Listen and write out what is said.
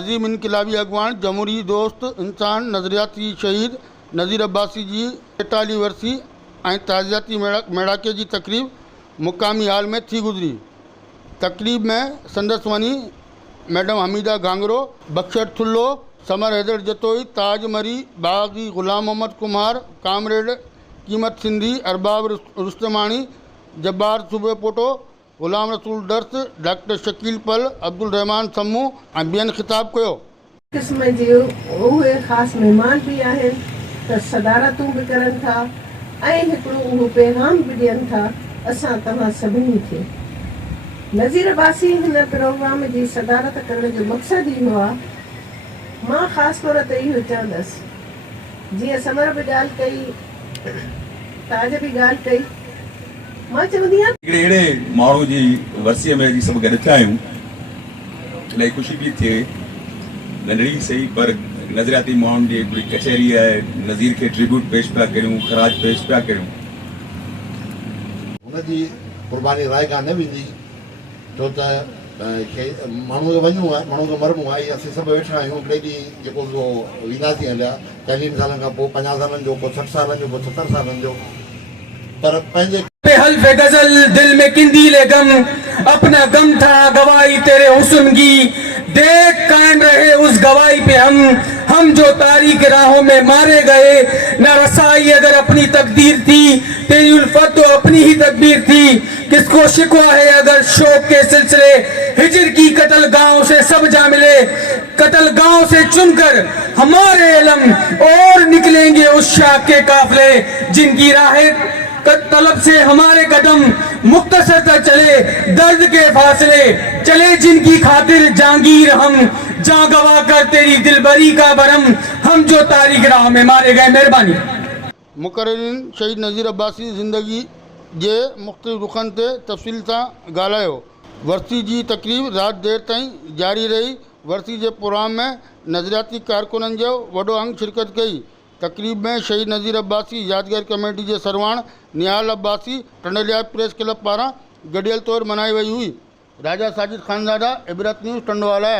अजीम इनकलाबी अगवान जमहूरी दोस्त इंसान नज़रियाती शहीद नज़ीर अब्बासी जी 43 वर्सी ऐं ताज़ियाती मेड़ाके की तकरीब मुकामी हाल में थी गुज़री। तकरीब में संदस वनी मैडम हमीदा गांगरो, बख्शर थुल्लो, समर हैदर जतोई, ताज मरी, बागी गुलाम मोहम्मद कुमार, कामरेड कीमत सिंधी, अरबाब रुस्तमानी, जब्बार सुबे पोटो, गुलाम रसूल दर्स, डॉक्टर शकील पल, अब्दुल रहमान सम्मू ऐं ॿियनि ख़िताब कयो। क़िस्म जे उहे ख़ासि महिमान बि आहिनि त सदारतूं बि करनि था ऐं हिकिड़ो उहो पैगाम बि ॾियनि था असां तव्हां सभिनी खे। नज़ीर अब्बासी हिन प्रोग्राम जी सदारत करण जो मक़सदु इहो आहे, मां ख़ासि तौर ते इहो चवंदसि, जीअं समर बि ॻाल्हि कई, ताज बि ॻाल्हि कई, मां चवंदी आहियां हिकिड़े अहिड़े माण्हू जी वरसीअ में अॼु सभु गॾु थिया आहियूं, इलाही ख़ुशी बि थिए। नंढड़ी सही पर नज़रियाती माण्हुनि जी हिकिड़ी कचहरी आहे, नज़ीर खे ट्रिब्यूट पेश पिया करियूं, ख़राज पेश पिया करियूं। हुनजी क़ुर्बानी राय कान वेंदी, छो त माण्हू खे वञिणो आहे, माण्हू खे मरणो आहे। असीं सभु वेठा आहियूं हिकिड़े ॾींहुं जेको वेंदासीं हलिया 40 सालनि खां पोइ, 50 सालनि जो, पोइ 60 सालनि जो, पोइ 70 सालनि जो, पर पंहिंजे हल्फे गजल दिल में किंदीले गम, अपना गम था गवाही तेरे हुस्न की, देख कायम रहे उस गवाही पे हम जो तारीख राहों में मारे गए। न रसाई अगर अपनी तकदीर थी, तेरी उल्फत तो अपनी ही तकदीर थी। किसको शिकवा है अगर शौक के सिलसिले, हिजर की कतल गांव से सब जा मिले। कतल गांव से चुनकर हमारे इलम और निकलेंगे उस शाख के काफले, जिनकी राहें तलब से हमारे कदम मुख्तसर तक चले, दर्द के फासले चले जिनकी खातिर जहांगीर हम, जहां गवा कर तेरी दिलबरी का बरम, हम जो तारीख राह में मारे गए। मेहरबानी। मुक़र्रिरीन शहीद नज़ीर अब्बासी ज़िंदगी जे मुख़्तलिफ़ रुखनि ते तफ़सील सां ॻाल्हायो। वरसी जी तकरीब राति देर ताईं जारी रही। वरसी जे प्रोग्राम में नज़रियाती कारकुननि जो वॾो अंग शिरकत कई। तकरीब में शहीद नज़ीर अब्बासी यादगार कमेटी जे सरवाण निहाल अब्बासी टंडलिया प्रेस क्लब पारां गॾियल तौर मनाई वई हुई। राजा साजिद ख़ानज़ादा, इबरत न्यूज़, टंडवाला।